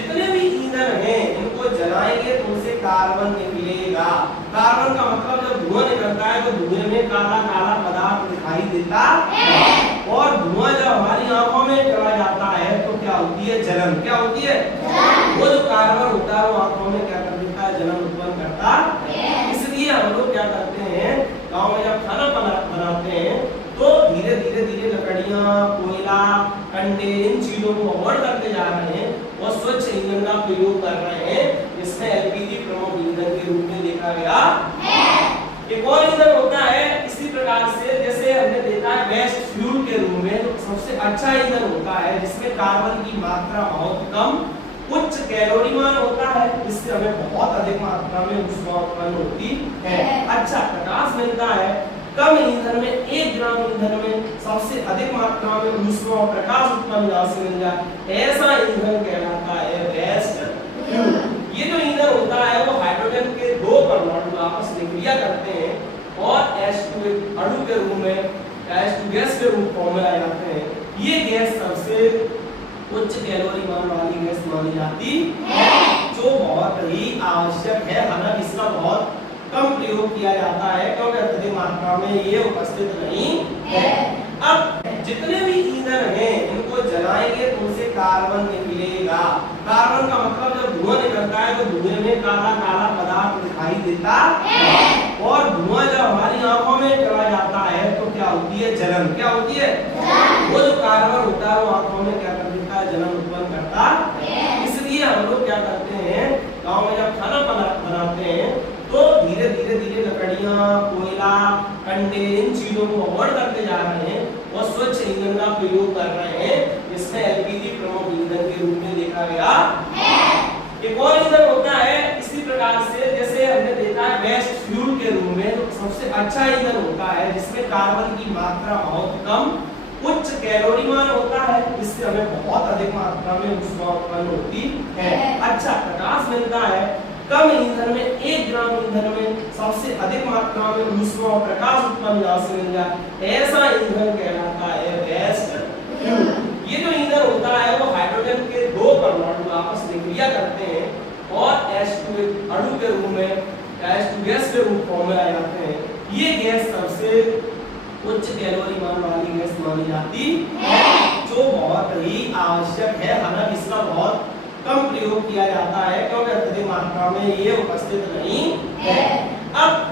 जितने भी ईंधन हैं इनको जलाएंगे तो उनसे कार्बन निकलेगा। कार्बन का मतलब जब धुआं निकलता है तो धुएं में काला काला पदार्थ दिखाई देता है और धुआं जब हमारी आंखों में चला जाता है तो क्या होती है? जलन। क्या होती है? वो जो कार्बन होता है वो आंखों में क्या कर देता है? जलन उत्पन्न करता है। इसलिए हम लोग क्या करते हैं, गाँव में जब खाना बनाते हैं तो धीरे धीरे धीरे लकड़ियां, कोयला, कंडे इन चीजों को अवॉइड करते जा रहे हैं और स्वच्छ ईंधन का प्रयोग कर रहे हैं, जिसमें एलपीजी प्रमुख ईंधन के रूप में देखा गया है। एक और ईंधन होता है इसी प्रकार से, जैसे हमने देखा है बेस्ट फ्यूल के रूप में तो सबसे अच्छा ईंधन होता है जिसमें कार्बन की मात्रा बहुत कम, उच्च कैलोरीमान होता है, जिससे हमें बहुत अधिक मात्रा में ऊष्मा उत्पन्न होती है, अच्छा प्रकाश मिलता है। कम ईंधन में 1 ग्राम ईंधन में सबसे अधिक मात्रा में ऊष्मा और प्रकाश उत्पन्न यहाँ से मिल जाए, ऐसा ईंधन कहलाता है बेस्ट फ्यूल। ये जो ईंधन होता है वो हाइड्रोजन के 2 परमाणु आपस में क्रिया करते हैं और H2 अणु के रूप में H2 गैस के रूप में आ जाते हैं। ये गैस सबसे उच्च कैलोरी मान वाली गैस मानी जाती है, जो बहुत ही आवश्यक है। हालांकि इसका बहुत कम प्रयोग किया जाता है क्योंकि अत्यधिक मात्रा में ये उपस्थित नहीं है। अब जितने भी ईंधन हैं इनको जलाएंगे तो उनसे कार्बन निकलेगा। कार्बन का मतलब जब धुआं निकलता है तो धुएं में काला काला पदार्थ दिखाई देता है और धुआं जब हमारी आंखों में चला जाता है तो क्या होती है? जलन। क्या होती है? वो जो कार्बन होता है वो आंखों में क्या कर देता है? जलन उत्पन्न करता है। इसलिए हम लोग क्या करते हैं, गाँव में जब खाना बनाते हैं तो धीरे धीरे धीरे लकड़ियां, कोयला, कंडे इन चीजों को अवॉइड करते जा रहे हैं और स्वच्छ ईंधन का प्रयोग कर रहे हैं, जिसमें एलपीजी प्रमुख ईंधन के रूप में देखा गया है। एक और ईंधन होता है इसी प्रकार से, जैसे हमने देखा है बेस्ट फ्यूल के रूप में तो सबसे अच्छा ईंधन होता है जिसमें कार्बन की मात्रा बहुत कम, उच्च कैलोरीमान होता है, जिससे हमें बहुत अधिक मात्रा में ऊष्मा उत्पन्न होती है, अच्छा प्रकाश मिलता है। कम ईंधन में 1 ग्राम ईंधन में सबसे अधिक मात्रा में ऊष्मा और प्रकाश उत्पन्न यहाँ से मिल जाए, ऐसा ईंधन कहलाता है बेस्ट फ्यूल। ये जो ईंधन होता है वो हाइड्रोजन के 2 परमाणु आपस में क्रिया करते हैं और H2 अणु के रूप में H2 गैस के रूप में आ जाते हैं। ये गैस सबसे उच्च कैलोरी मान वाली गैस मानी जाती है, जो बहुत ही आवश्यक है। हालांकि इसका बहुत कम प्रयोग किया जाता है क्योंकि अत्यधिक मात्रा में ये उपस्थित नहीं है। अब